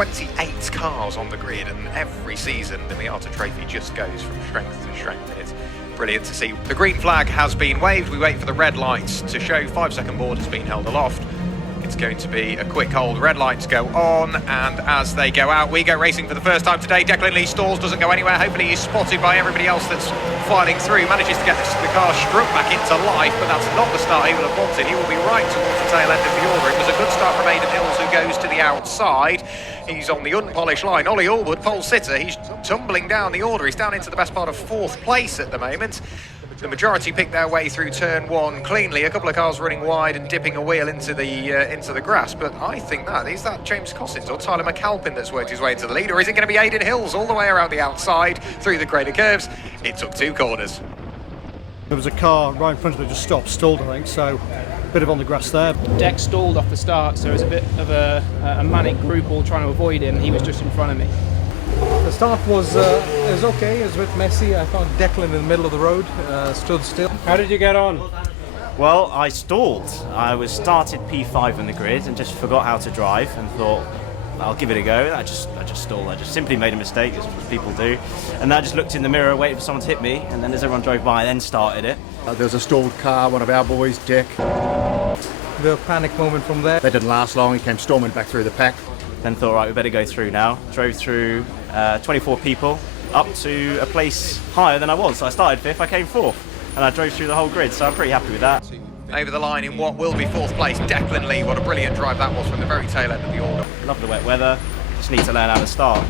28 cars on the grid, and every season the Miata Trophy just goes from strength to strength, and it's brilliant to see. The green flag has been waved. We wait for the red lights to show. 5-second board has been held aloft. It's going to be a quick hold. Red lights go on, and as they go out, we go racing for the first time today. Declan Lee stalls, doesn't go anywhere. Hopefully he's spotted by everybody else that's filing through. Manages to get the car struck back into life, but that's not the start he will have wanted. He will be right towards the tail end of the order. It was a good start from Aidan Hills, who goes to the outside. He's on the unpolished line. Oli Allwood, pole sitter, he's tumbling down the order. He's down into the best part of 4th place at the moment. The majority picked their way through turn 1 cleanly. A couple of cars running wide and dipping a wheel into the grass. But I think is that James Cossins or Tyler McAlpin that's worked his way into the lead, or is it going to be Aidan Hills all the way around the outside through the crater curves? It took 2 corners. There was a car right in front of it, just stopped, stalled, I think. So a bit of on the grass there. Deck stalled off the start, so it was a bit of a manic group all trying to avoid him. He was just in front of me. The start was okay. It was a bit messy. I found Declan in the middle of the road, stood still. How did you get on? Well, I stalled. I was started P5 in the grid and just forgot how to drive and thought, I'll give it a go. I just stalled. I just simply made a mistake, as people do. And I just looked in the mirror, waited for someone to hit me, and then as everyone drove by, I then started it. There was a stalled car, one of our boys, Dick. The panic moment from there. That didn't last long. He came storming back through the pack. Then thought, right, we better go through now. Drove through 24 people up to a place higher than I was. So I started 5th, I came 4th, and I drove through the whole grid, so I'm pretty happy with that. Over the line in what will be 4th place, Declan Lee. What a brilliant drive that was from the very tail end of the order. Love the wet weather, just need to learn how to start.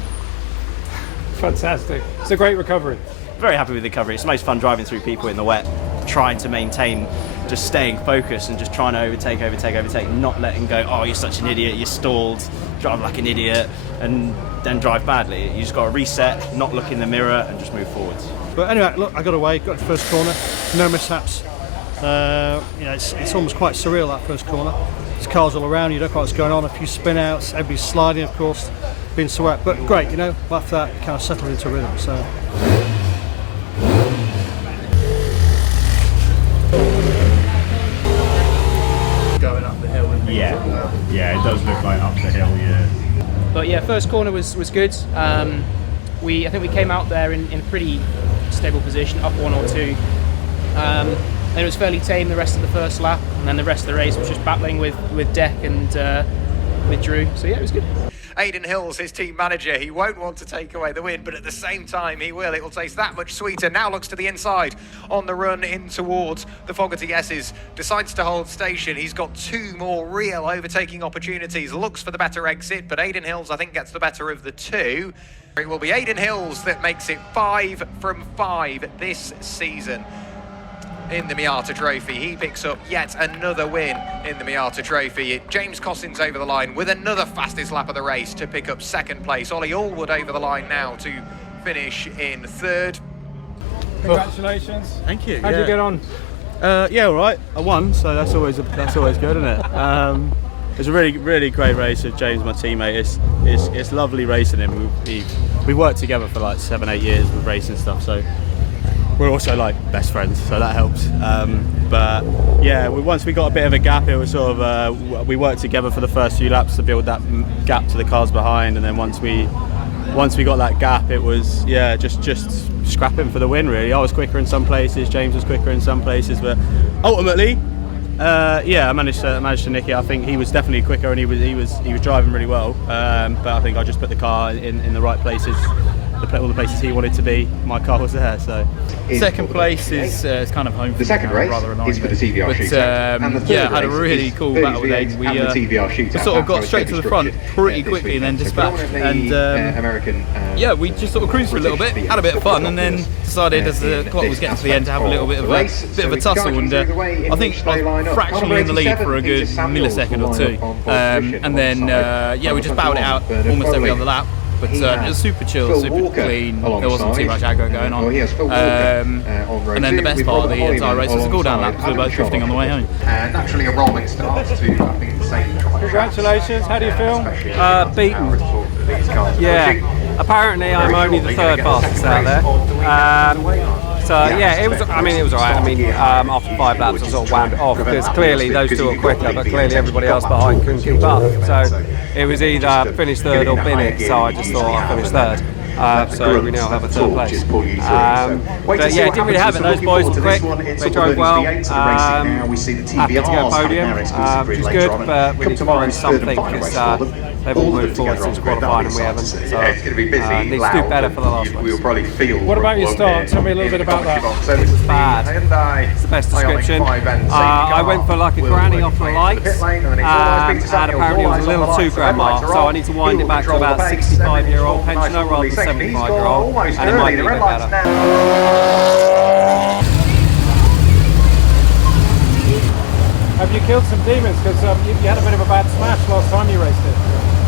Fantastic. It's a great recovery. Very happy with the recovery. It's the most fun driving through people in the wet, trying to maintain, just staying focused and just trying to overtake, not letting go, oh, you're such an idiot, you're stalled, drive like an idiot, and then drive badly. You just got to reset, not look in the mirror, and just move forwards. But anyway, look, I got away, got to the first corner, no mishaps. It's almost quite surreal, that first corner. There's cars all around, you don't know what's going on, a few spin outs, everybody's sliding, of course, being swept, but great, after that, kind of settled into rhythm, so. Going up the hill. Yeah, it does look like up the hill, yeah. But yeah, first corner was good. I think we came out there in a pretty stable position, up 1 or 2. And it was fairly tame the rest of the first lap, and then the rest of the race was just battling with Deck and with Drew. So yeah, it was good. Aidan Hills, his team manager, he won't want to take away the win, but at the same time he will. It will taste that much sweeter. Now looks to the inside on the run in towards the Fogarty S's. Decides to hold station. He's got 2 more real overtaking opportunities. Looks for the better exit, but Aidan Hills, I think, gets the better of the 2. It will be Aidan Hills that makes it 5 from 5 this season in the Miata Trophy. He picks up yet another win in the Miata Trophy. James Cossins over the line with another fastest lap of the race to pick up 2nd place. Oli Allwood over the line now to finish in 3rd. Congratulations. Thank you. How'd you get on? Yeah, all right. I won, so that's always good, isn't it? It's a really great race with James, my teammate. It's lovely racing him. We worked together for like 7-8 years with racing stuff, so we're also like best friends, so that helps. But yeah, once we got a bit of a gap, it was sort of we worked together for the first few laps to build that gap to the cars behind, and then once we got that gap, it was just scrapping for the win. Really, I was quicker in some places, James was quicker in some places, but ultimately, I managed to nick it. I think he was definitely quicker, and he was driving really well. But I think I just put the car in the right places. All the places he wanted to be, my car was there. So second place is kind of home for the second race is for the TVR shootout. And the third had a really cool battle with Aiden. We sort of got straight to the front pretty quickly and then dispatched. And we just sort of cruised for a little bit, had a bit of fun, and then decided as the clock was getting to the end to have a little bit of a tussle. And I think I was fractionally in the lead for a good millisecond or 2. And then we just battled it out almost every other lap. But it was super chill, super clean, there wasn't too much aggro going on. And then the best part of the entire race was the cool-down lap, because we were both drifting on the way home. Naturally a rolling start to, I think, the same. Congratulations, how do you feel? Beaten. Yeah, apparently I'm only the 3rd fastest out there. yeah, it was. I mean, it was alright. I mean, after 5 laps, I sort of wound it off because clearly those two were quicker, but clearly everybody else behind couldn't keep up. So it was either finish third or bin it. So I just thought I'd finish third. So we now have a third place. But yeah, didn't really have it. Those boys were quick. They drove well. Happy to get a podium, which is good, but we need to find something because they've all moved forward since qualifying and we haven't. So needs to do better for the last race. What about your start? Tell me a little bit about that. It was bad. It's the best description. I went for like a granny off the lights, and apparently it was a little too grandma, so I need to wind it back to about 65-year-old pensioner rather than 75-year-old, and it might be a bit better. Have you killed some demons? Because you had a bit of a bad smash last time you raced it.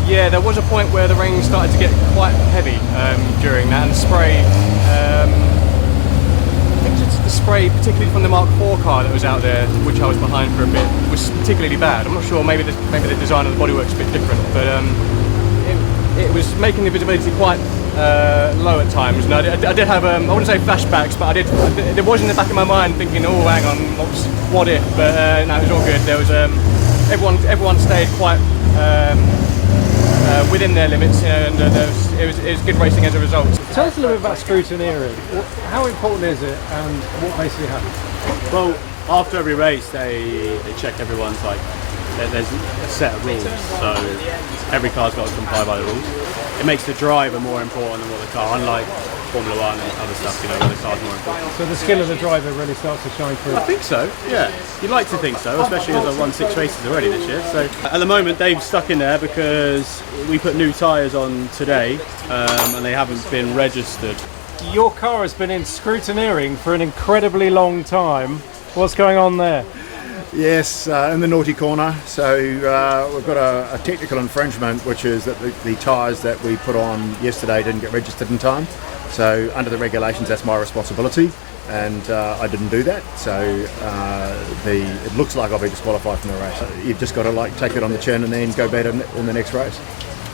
Yeah, there was a point where the rain started to get quite heavy during that, and the spray, I think it's the spray, particularly from the Mark IV car that was out there, which I was behind for a bit, was particularly bad. I'm not sure, maybe the design of the bodywork's a bit different, but it was making the visibility quite low at times. And I did have, I wouldn't say flashbacks, but it was in the back of my mind thinking, oh, hang on, what if? But no, it was all good. There was everyone stayed quite within their limits, and it was good racing as a result. Tell us a little bit about scrutineering. How important is it, and what basically happens? Well, after every race, they check everyone's there's a set of rules, so every car's got to comply by the rules. It makes the driver more important than what the car, unlike Formula 1 and other stuff, where the car's more important. So the skill of the driver really starts to shine through? I think so, yeah. You'd like to think so, especially as I've won 6 races already this year. So at the moment, Dave's stuck in there because we put new tyres on today, and they haven't been registered. Your car has been in scrutineering for an incredibly long time. What's going on there? Yes, in the naughty corner. So we've got a technical infringement, which is that the tyres that we put on yesterday didn't get registered in time. So under the regulations, that's my responsibility, and I didn't do that. So it looks like I'll be disqualified from the race. You've just got to take it on the chin and then go better in the next race.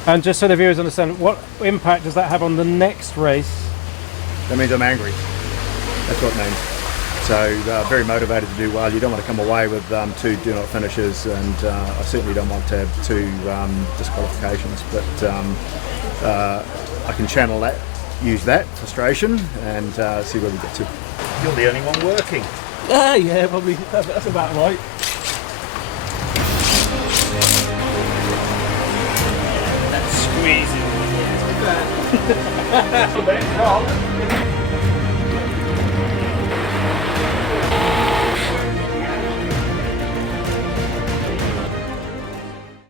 And just so the viewers understand, what impact does that have on the next race? That means I'm angry. That's what it means. So very motivated to do well. You don't want to come away with 2 do not finishes, and I certainly don't want to have 2 disqualifications, but I can channel that, use that frustration, and see where we get to. You're the only one working. Yeah, probably. That's about right. That's squeezing.